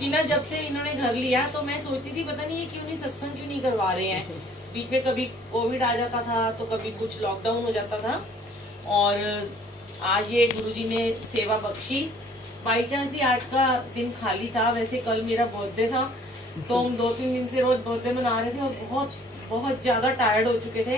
क्योंकि ना जब से इन्होंने घर लिया तो मैं सोचती थी पता नहीं ये क्यों नहीं सत्संग क्यों नहीं करवा रहे हैं। बीच में कभी कोविड आ जाता था तो कभी कुछ लॉकडाउन हो जाता था, और आज ये गुरुजी ने सेवा बख्शी। बाई चांस ही आज का दिन खाली था, वैसे कल मेरा बर्थडे था तो हम 2-3 दिन से रोज बर्थडे मना रहे थे और बहुत बहुत ज्यादा टायर्ड हो चुके थे,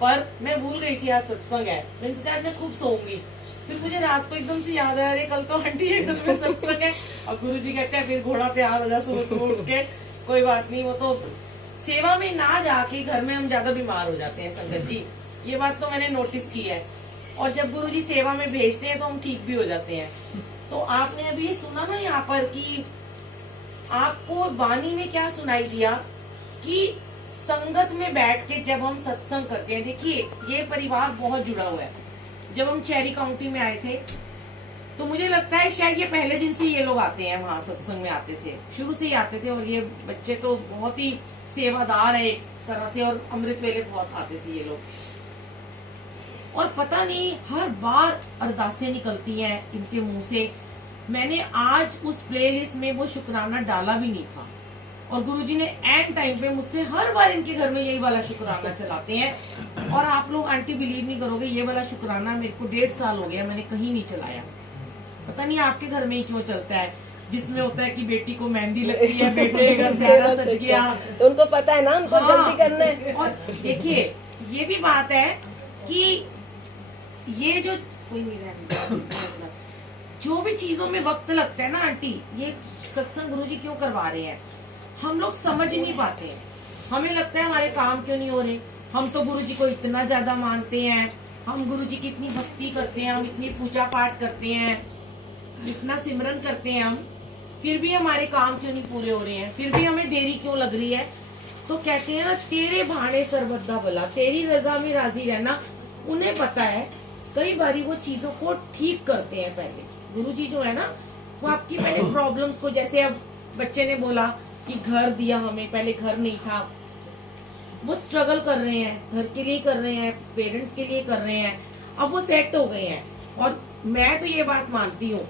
पर मैं भूल गई थी आज सत्संग है। मैंने सोचा आज मैं खूब सोऊंगी, फिर मुझे रात को एकदम से याद आया अरे कल तो आंटी के घर में सत्संग है, और गुरुजी कहते हैं फिर घोड़ा तैयार हो जा सुबह सुबह उठ के। कोई बात नहीं, वो तो सेवा में ना जाके घर में हम ज्यादा बीमार हो जाते हैं संगत जी, ये बात तो मैंने नोटिस की है। और जब गुरुजी सेवा में भेजते हैं तो हम ठीक भी हो जाते हैं। तो आपने अभी सुना ना यहाँ पर कि आपको वाणी में क्या सुनाई दिया कि संगत में बैठ के जब हम सत्संग करते हैं, देखिए ये परिवार बहुत जुड़ा हुआ है। जब हम चेरी काउंटी में आए थे तो मुझे लगता है शायद ये पहले दिन से ये लोग आते हैं, वहां सत्संग में आते थे, शुरू से ही आते थे। और ये बच्चे तो बहुत ही सेवादार है एक तरह से, और अमृत वेले बहुत आते थे ये लोग। और पता नहीं हर बार अरदासें निकलती हैं इनके मुंह से। मैंने आज उस प्लेलिस्ट में वो शुक्राना डाला भी नहीं था, और गुरुजी ने एंड टाइम पे मुझसे हर बार इनके घर में यही वाला शुक्राना चलाते हैं। और आप लोग आंटी बिलीव नहीं करोगे, ये वाला शुक्राना मेरे को 1.5 साल हो गया, मैंने कहीं नहीं चलाया। पता नहीं आपके घर में ही क्यों चलता है, जिसमें होता है कि बेटी को मेहंदी लगती है, बेटे का सेहरा सज गया, तो उनको पता है ना उनको जल्दी करना है। और देखिए ये भी बात है कि ये जो कोई नहीं रहा, जो भी चीजों में वक्त लगता है ना आंटी, ये सत्संग गुरुजी क्यों करवा रहे हैं हम लोग समझ नहीं पाते हैं। हमें लगता है हमारे काम क्यों नहीं हो रहे, हम तो गुरुजी को इतना ज्यादा मानते हैं, हम गुरुजी की इतनी भक्ति करते हैं, हम इतनी पूजा पाठ करते हैं, इतना सिमरन करते हैं हम, फिर भी हमारे काम क्यों नहीं पूरे हो रहे हैं, फिर भी हमें देरी क्यों लग रही है। तो कहते हैं ना तेरे भाने सर्वदा भला, तेरी रजा में राजी रहना। उन्हें पता है कई बारी वो चीजों को ठीक करते हैं पहले। गुरुजी जो है ना वो आपकी पहले प्रॉब्लम्स को, जैसे अब बच्चे ने बोला कि घर दिया हमें, पहले घर नहीं था, वो स्ट्रगल कर रहे हैं, घर के लिए कर रहे हैं, पेरेंट्स के लिए कर रहे हैं, अब वो सेट हो गए हैं। और मैं तो ये बात मानती हूँ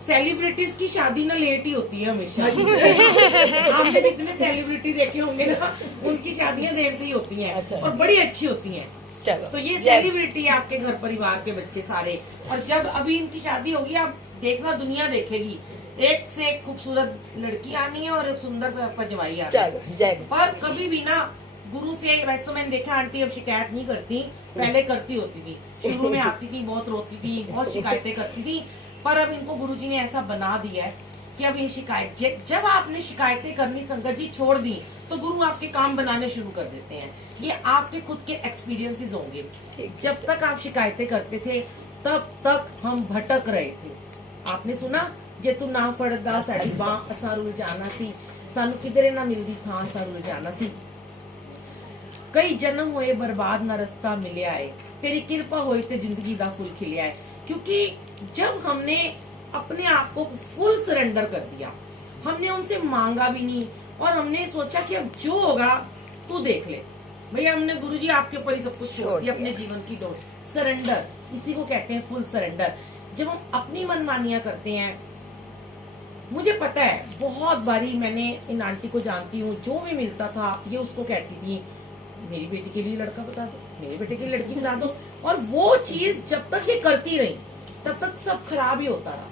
सेलिब्रिटीज की शादी ना लेट ही होती है हमेशा। आपने जितने सेलिब्रिटी देखे होंगे ना उनकी शादियां देर से ही होती हैं। अच्छा। और बड़ी अच्छी होती हैं। तो ये सेलिब्रिटी है आपके घर परिवार के बच्चे सारे, और जब अभी इनकी शादी होगी आप देखना दुनिया देखेगी, एक से एक खूबसूरत लड़की आनी है और एक सुंदर सा आपका जवाई आना है। पर कभी भी ना गुरु से, वैसे तो मैंने देखा आंटी अब शिकायत नहीं करती, पहले करती होती थी, शुरू में आती थी, बहुत रोती थी, बहुत शिकायतें करती थी, पर अब इनको गुरुजी ने ऐसा बना दिया है कि अब ये शिकायत, जब आपने शिकायतें करनी संगत जी छोड़ दी तो गुरु आपके काम बनाने शुरू कर देते हैं। ये आपके खुद के एक्सपीरियंसेस होंगे। जब तक आप शिकायतें करते थे तब तक हम भटक रहे थे। आपने सुना जे तू ना फड़दा साडी बां असा रुल जाना सी, सानू किधरे ना मिलदी थां असा रुल जाना सी, कई जन्म होए बर्बाद ना रस्ता मिलिया है, तेरी कृपा होई ते जिंदगी दा फुल खिलिया है। क्योंकि जब हमने अपने आप को फुल सरेंडर कर दिया, हमने उनसे मांगा भी नहीं, और हमने सोचा कि अब जो होगा तू देख ले भैया, हमने गुरुजी आपके ऊपर ही सब कुछ छोड़ दिया, अपने जीवन की दौड़। सरेंडर इसी को कहते हैं, फुल सरेंडर। जब हम अपनी मनमानियां करते हैं, मुझे पता है बहुत बारी मैंने इन आंटी को जानती हूँ, जो भी मिलता था ये उसको कहती थी मेरी बेटी के लिए लड़का बता दो, मेरे बेटे के लिए लड़की बता दो, और वो चीज जब तक ये करती रही तब तक सब खराब ही होता रहा।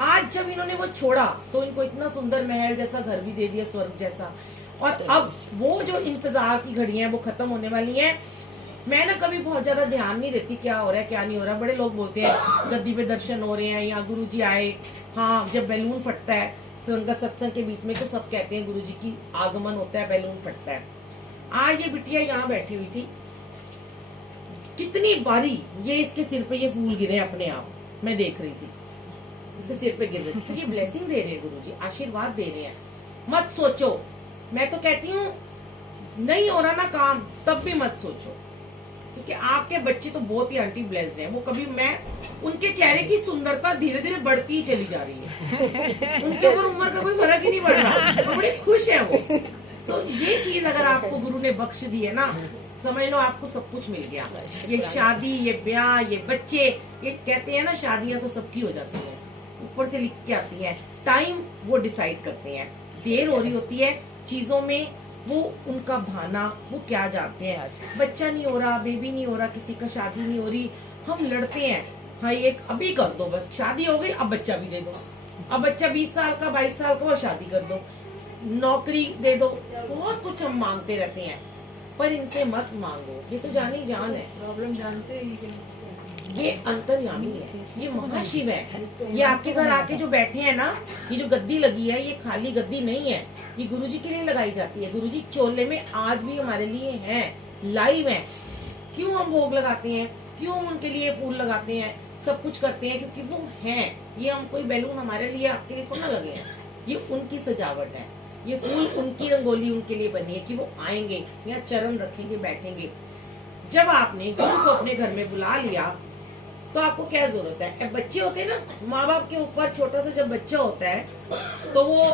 आज जब इन्होंने वो छोड़ा तो इनको इतना सुंदर महल जैसा घर भी दे दिया, स्वर्ग जैसा। और अब वो जो इंतजार की घड़ियां हैं वो खत्म होने वाली हैं। मैं ना कभी बहुत ज्यादा ध्यान नहीं देती क्या हो रहा है क्या नहीं हो रहा। बड़े लोग बोलते हैं गद्दी पे दर्शन हो रहे हैं या गुरुजी आए, हाँ जब बैलून फटता है संगत सत्संग के बीच में तो सब कहते हैं गुरुजी की आगमन होता है, बैलून फटता है। आज ये बिटिया यहाँ बैठी हुई थी, कितनी बारी ये इसके सिर पे ये फूल गिरे अपने आप, मैं देख रही थी इसके सिर पे गिर रहे थे। तो ये ब्लेसिंग दे रहे हैं गुरुजी, आशीर्वाद दे रहे हैं। मत सोचो, मैं तो कहती हूँ नहीं हो रहा ना काम तब भी मत सोचो, क्योंकि आपके बच्चे तो बहुत ही आंटी ब्लेस्ड हैं। वो कभी, मैं उनके चेहरे की सुंदरता धीरे धीरे बढ़ती ही चली जा रही है, उनके ऊपर उम्र का कोई फर्क ही नहीं बढ़ रहा, वो बड़ी खुश है वो। तो ये चीज अगर आपको गुरु ने बख्श दी है ना, समझ लो आपको सब कुछ मिल गया। ये शादी, ये ब्याह, ये बच्चे, ये कहते हैं ना शादियां तो सबकी हो जाती है, ऊपर से लिख के आती है। टाइम वो डिसाइड करते हैं। देर हो रही होती है चीजों में, वो उनका भाना, वो क्या जानते हैं। बच्चा नहीं हो रहा, बेबी नहीं हो रहा, किसी का शादी नहीं हो रही, हम लड़ते हैं, हाँ ये अभी कर दो, बस शादी हो गई अब बच्चा भी दे दो, अब बच्चा 20 साल का 22 साल का वो शादी कर दो, नौकरी दे दो, बहुत कुछ हम मांगते रहते हैं। पर इनसे मत मांगो, ये तो जानी जान है, प्रॉब्लम जानते ही ये अंतर्यामी है, ये महाशिव है। ये आपके घर आके जो बैठे हैं ना, ये जो गद्दी लगी है, ये खाली गद्दी नहीं है, ये गुरुजी के लिए लगाई जाती है। गुरुजी चोले में आज भी हमारे लिए हैं, लाइव है। क्यों हम भोग लगाते हैं, क्यों हम उनके लिए फूल लगाते हैं, सब कुछ करते हैं, क्योंकि वो हैं। ये हम कोई बैलून हमारे लिए आपके लिए तो ना लगे हैं, ये उनकी सजावट है, ये फूल उनकी रंगोली उनके लिए बनी है कि वो आएंगे, यहाँ चरण रखेंगे, बैठेंगे। जब आपने गुरु को अपने घर में बुला लिया तो आपको क्या जरूरत है। अब बच्चे होते हैं ना, माँ बाप के ऊपर छोटा सा जब बच्चा होता है तो वो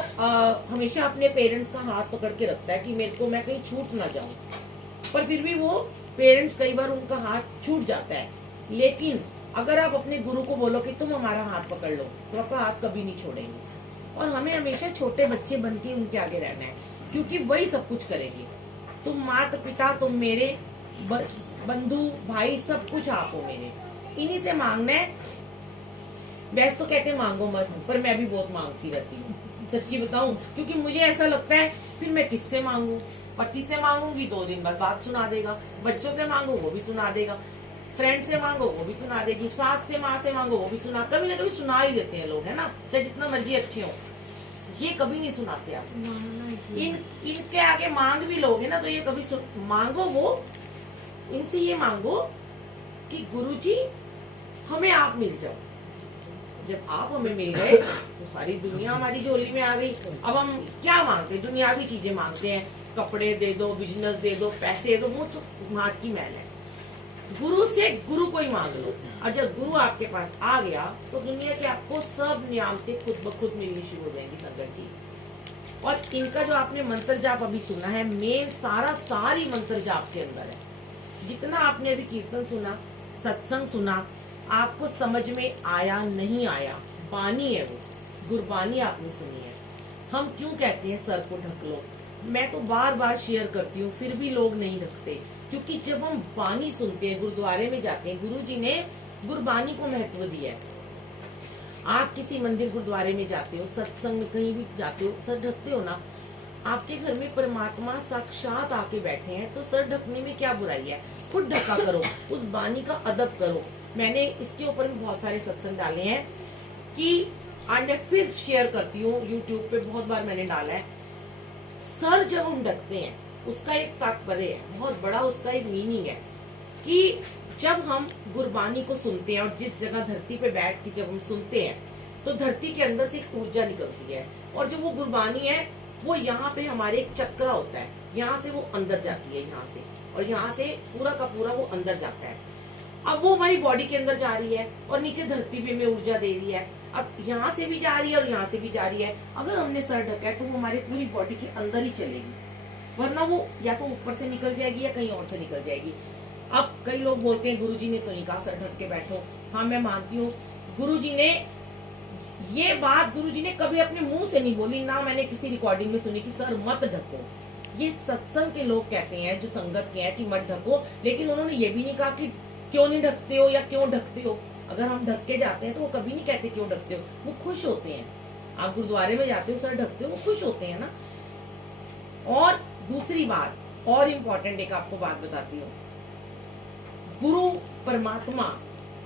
हमेशा अपने पेरेंट्स का हाथ पकड़ के रखता है कि मेरे को, मैं कहीं छूट ना जाऊं। पर फिर भी वो पेरेंट्स कई बार उनका हाथ छूट जाता है। लेकिन अगर आप अपने गुरु को बोलो कि तुम हमारा हाथ पकड़ लो, तो आपका हाथ कभी नहीं छोड़ेंगे। और हमें हमेशा छोटे बच्चे बन के उनके आगे रहना है, क्योंकि वही सब कुछ करेंगे। तुम माता पिता, तुम मेरे बंधु भाई, सब कुछ आप हो मेरे, इन्हीं से मांगना है। वैसे तो कहते हैं मांगो मत, पर मैं भी बहुत मांगती रहती हूँ, सच्ची बताऊं, क्योंकि मुझे ऐसा लगता है फिर मैं किससे मांगू। पति से मांगूंगी 2 दिन बाद बात सुना देगा, बच्चों से मांगो वो भी सुना देगा, फ्रेंड से मांगो वो भी सुना देगी, सास से माँ से मांगो वो भी सुना, कभी ना कभी सुना ही देते हैं लोग, है ना, चाहे जितना मर्जी अच्छे हो, ये कभी नहीं सुनाते आप। इनके आगे मांग भी लोगे ना तो ये कभी मांगो, वो इनसे ये मांगो कि गुरुजी हमें आप मिल जाओ। जब आप हमें मिल गए तो सारी दुनिया हमारी झोली में आ गई। अब हम क्या मांगते हैं, दुनियावी चीजें मांगते हैं, कपड़े दे दो, बिजनेस दे दो, पैसे दे दो, वो तो मात की मैल है। गुरु से गुरु को ही मांग लो, और जब गुरु आपके पास आ गया तो दुनिया के आपको सब नियामतें खुद ब खुद मिलनी शुरू हो जाएंगी संगत जी। और इनका जो आपने मंत्र जाप अभी सुना है, मेन सारी मंत्र जाप के अंदर है। जितना आपने अभी कीर्तन सुना, सत्संग सुना, आपको समझ में आया नहीं आया, बानी है वो, गुरबानी आपने सुनी है। हम क्यों कहते हैं सर को ढक लो, मैं तो बार बार शेयर करती हूँ, फिर भी लोग नहीं ढकते। क्योंकि जब हम बानी सुनते हैं, गुरुद्वारे में जाते हैं, गुरु जी ने गुरबानी को महत्व दिया है। आप किसी मंदिर गुरुद्वारे में जाते हो, सत्संग में कहीं भी जाते हो, सर ढकते हो ना। आपके घर में परमात्मा साक्षात आके बैठे हैं, तो सर ढकने में क्या बुराई है, खुद ढका करो, उस बानी का अदब करो। मैंने इसके ऊपर भी बहुत सारे सत्संग डाले हैं कि आज मैं फिर शेयर करती हूँ, यूट्यूब पे बहुत बार मैंने डाला है। सर जब हम ढकते हैं उसका एक तात्पर्य है, बहुत बड़ा उसका एक मीनिंग है कि जब हम गुरबानी को सुनते हैं और जिस जगह धरती पे बैठ के जब हम सुनते हैं तो धरती के अंदर से एक ऊर्जा निकलती है, और जो वो गुरबानी है वो यहाँ पे हमारे एक चक्र होता है, यहाँ से वो अंदर जाती है, यहाँ से, और यहाँ से पूरा का पूरा वो अंदर जाता है। अब वो हमारी बॉडी के अंदर जा रही है और नीचे धरती पे में ऊर्जा दे रही है। अब यहाँ से भी जा रही है और यहाँ से भी जा रही है। अगर हमने सर ढका है तो वो हमारी पूरी बॉडी के अंदर ही चलेगी, वरना वो या तो ऊपर से निकल जाएगी या कहीं और से निकल जाएगी। अब कई लोग बोलते हैं गुरुजी ने तो नहीं कहा सर ढक के बैठो। हाँ, मैं मानती हूँ गुरुजी ने ये बात गुरुजी ने कभी अपने मुंह से नहीं बोली, ना मैंने किसी रिकॉर्डिंग में सुनी कि सर मत ढको। ये सत्संग के लोग कहते हैं जो संगत के हैं कि मत ढको, लेकिन उन्होंने ये भी नहीं कहा कि क्यों नहीं ढकते हो या क्यों ढकते हो। अगर हम ढक के जाते हैं तो वो कभी नहीं कहते क्यों ढकते हो, वो खुश होते हैं। आप गुरुद्वारे में जाते हो, सर ढकते हो, वो खुश होते हैं ना। और दूसरी बात और इम्पोर्टेंट एक आपको बात बताती हूँ, गुरु परमात्मा,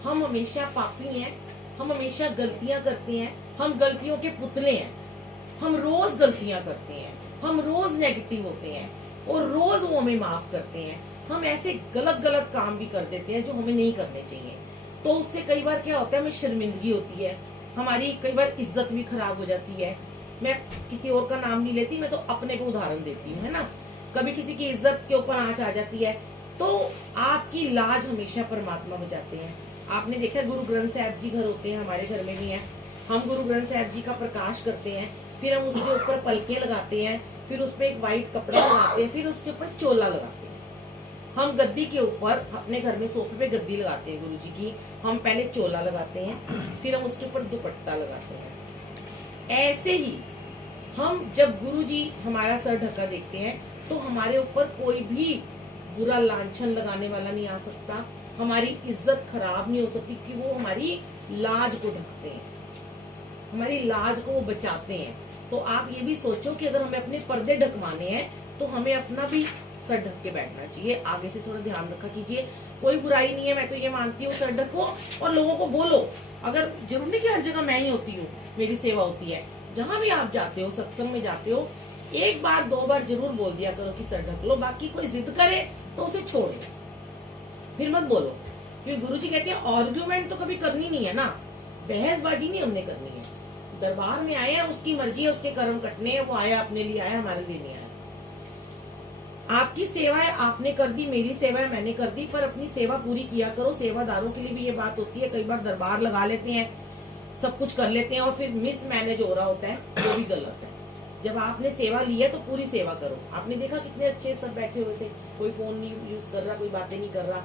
हम हमेशा पापी हैं, हम हमेशा गलतियां करते हैं, हम गलतियों के पुतले हैं, हम रोज गलतियां करते हैं, हम रोज नेगेटिव होते हैं और रोज वो हमें माफ करते हैं। हम ऐसे गलत गलत काम भी कर देते हैं जो हमें नहीं करने चाहिए। तो उससे कई बार क्या होता है, हमें शर्मिंदगी होती है, हमारी कई बार इज्जत भी खराब हो जाती है। मैं किसी और का नाम नहीं लेती, मैं तो अपने को उदाहरण देती हूँ, है ना। कभी किसी की इज्जत के ऊपर आंच आ जाती है तो आपकी लाज हमेशा परमात्मा बचाते हैं। आपने देखा गुरु ग्रंथ साहिब जी घर होते हैं, हमारे घर में भी है। हम गुरु ग्रंथ साहिब जी का प्रकाश करते हैं, फिर हम उसके ऊपर पलके लगाते हैं, फिर उस पर एक व्हाइट कपड़ा लगाते हैं, फिर उसके ऊपर चोला लगाते हैं। हम गद्दी के ऊपर अपने घर में सोफे पे गद्दी लगाते हैं गुरु जी की, हम पहले चोला लगाते हैं, फिर हम उसके ऊपर दुपट्टा लगाते हैं। ऐसे ही हम जब गुरु जी हमारा सर ढका देखते हैं तो हमारे ऊपर कोई भी बुरा लांछन लगाने वाला नहीं आ सकता, हमारी इज्जत खराब नहीं हो सकती, कि वो हमारी लाज को ढकते हैं, हमारी लाज को वो बचाते हैं। तो आप ये भी सोचो कि अगर हमें अपने पर्दे ढकवाने हैं तो हमें अपना भी सर ढक के बैठना चाहिए। आगे से थोड़ा ध्यान रखा कीजिए, कोई बुराई नहीं है, मैं तो ये मानती हूँ, सर ढको और लोगों को बोलो। अगर जरूर नहीं कि हर जगह मैं ही होती हूँ, मेरी सेवा होती है, जहां भी आप जाते हो, सत्संग में जाते हो, एक बार दो बार जरूर बोल दिया करो कि सर ढक लो। बाकी कोई जिद करे तो उसे छोड़ दो, फिर मत बोलो, क्योंकि गुरु जी कहते हैं आर्ग्यूमेंट तो कभी करनी नहीं है ना, बहसबाजी नहीं हमने करनी है। दरबार में आए हैं, उसकी मर्जी है, उसके कर्म कटने हैं, वो आया अपने लिए आया, हमारे लिए नहीं आया। आपकी सेवा है, आपने कर दी, मेरी सेवा है, मैंने कर दी, पर अपनी सेवा पूरी किया करो। सेवादारों के लिए भी ये बात होती है, कई बार दरबार लगा लेते हैं, सब कुछ कर लेते हैं और फिर मिस मैनेज हो रहा होता है, वो भी गलत है। जब आपने सेवा ली है तो पूरी सेवा करो। आपने देखा कितने अच्छे सब बैठे हुए थे, कोई फोन नहीं यूज कर रहा, कोई बातें नहीं कर रहा।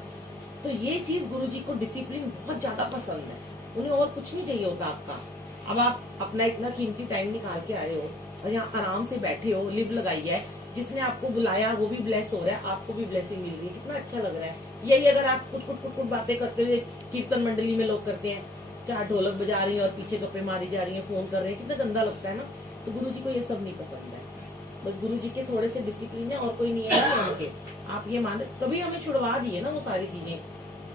तो ये चीज गुरु जी को डिसिप्लिन बहुत ज्यादा पसंद है, उन्हें और कुछ नहीं चाहिए होता आपका। अब आप अपना इतना कीमती टाइम निकाल के आए हो और यहाँ आराम से बैठे हो, लिव लगाई है, जिसने आपको बुलाया वो भी ब्लेस हो रहा है, आपको भी ब्लेसिंग मिल रही है, कितना अच्छा लग रहा है। यही अगर आप कुछ बातें करते हुए कीर्तन मंडली में लोग करते हैं, चार ढोलक बजा रही है और पीछे गप्पे मारी जा रही है, फोन कर रहे हैं, कितना गंदा लगता है ना। तो गुरु जी को ये सब नहीं पसंद है। बस गुरु जी के थोड़े से डिसिप्लिन है और कोई नहीं है उनके। आप ये मान, तभी हमें छुड़वा दिए ना वो सारी चीजें।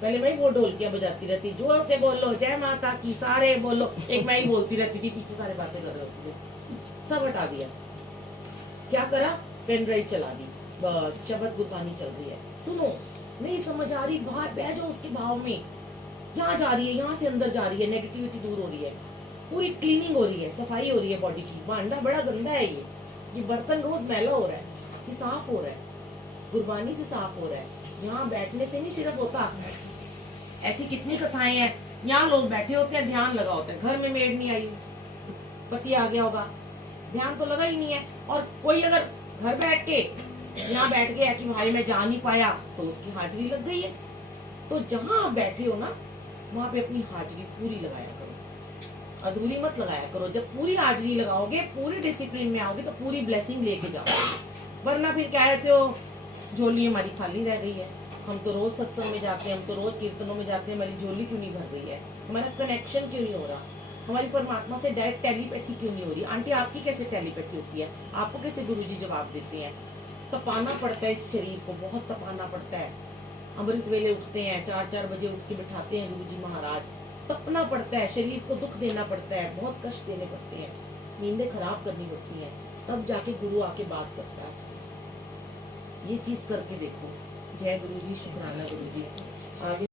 पहले मैं ही वो ढोलकियां बजाती रहती, जोर से बोलो जय माता की, सारे बोलो, एक मैं ही बोलती रहती थी, पीछे सारे बातें कर रहे होते थे। सब हटा दिया, क्या करा, पेन ड्राइव चला दी, बस शब्द गुरबानी चल रही है, सुनो, नहीं समझ आ रही, बाहर बह जाओ उसके भाव में, यहाँ जा रही है, यहाँ से अंदर जा रही है, नेगेटिविटी दूर हो रही है, पूरी क्लीनिंग हो रही है, सफाई हो रही है बॉडी की। भांडा बड़ा गंदा है, ये बर्तन रोज मैला हो रहा है, ये साफ हो रहा है, गुरबानी से साफ हो रहा है। यहाँ बैठने से नहीं सिर्फ होता, ऐसी कितनी कथाएं हैं, यहाँ लोग बैठे होते हैं, ध्यान लगा होता है, घर में मेड नहीं आई, पति आ गया होगा, ध्यान तो लगा ही नहीं है। और कोई अगर घर बैठ के यहाँ बैठ गया कि भाई मैं जा नहीं पाया, तो उसकी हाजिरी लग गई है। तो जहां आप बैठे हो ना, वहां पे अपनी हाजिरी पूरी लगाया करो, अधूरी मत लगाया करो। जब पूरी हाजिरी लगाओगे, पूरे डिसिप्लिन में आओगे, तो पूरी ब्लेसिंग लेके जाओगे। वरना फिर क्या कहते हो, झोली हमारी खाली रह गई है, हम तो रोज सत्संग में जाते हैं, हम तो रोज कीर्तनों में जाते हैं, हमारी झोली क्यों नहीं भर रही है, हमारा कनेक्शन क्यों नहीं हो रहा, हमारी परमात्मा से डायरेक्ट टेलीपैथी क्यों नहीं हो रही। आंटी आपकी कैसे टेलीपैथी होती है, आपको कैसे गुरुजी जवाब देते हैं। तपाना पड़ता है इस शरीर को, बहुत तपाना पड़ता है। अमृत वेले उठते हैं, 4-4 बजे उठ के बिठाते हैं गुरुजी महाराज, तपना पड़ता है, शरीर को दुख देना पड़ता है, बहुत कष्ट देने पड़ते हैं, नींदें खराब करनी पड़ती हैं, तब जाके गुरु आके बात करता है आपसे। ये चीज करके देखो। जय गुरु जी, शुक्राना गुरु जी। आगे